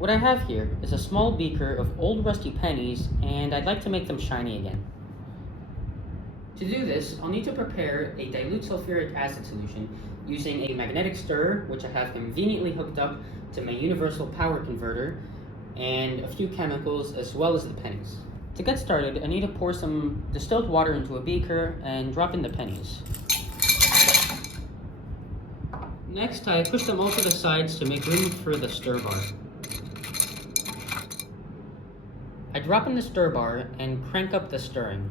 What I have here is a small beaker of old rusty pennies, and I'd like to make them shiny again. To do this, I'll need to prepare a dilute sulfuric acid solution using a magnetic stirrer, which I have conveniently hooked up to my universal power converter, and a few chemicals as well as the pennies. To get started, I need to pour some distilled water into a beaker and drop in the pennies. Next, I push them all to the sides to make room for the stir bar. I drop in the stir bar and crank up the stirring.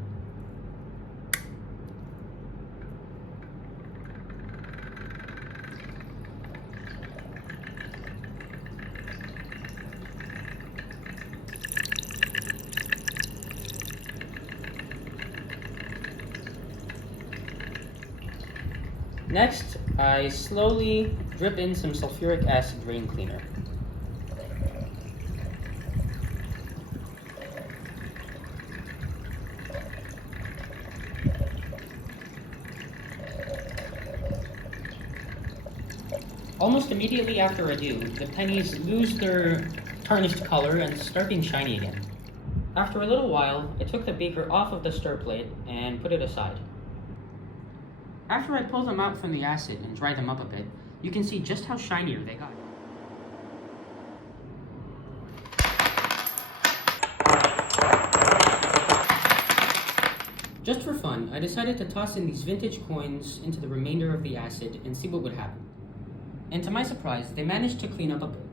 Next, I slowly drip in some sulfuric acid drain cleaner. Almost immediately after I do, the pennies lose their tarnished color and start being shiny again. After a little while, I took the beaker off of the stir plate and put it aside. After I pull them out from the acid and dry them up a bit, you can see just how shinier they got. Just for fun, I decided to toss in these vintage coins into the remainder of the acid and see what would happen. And to my surprise, they managed to clean up a bit.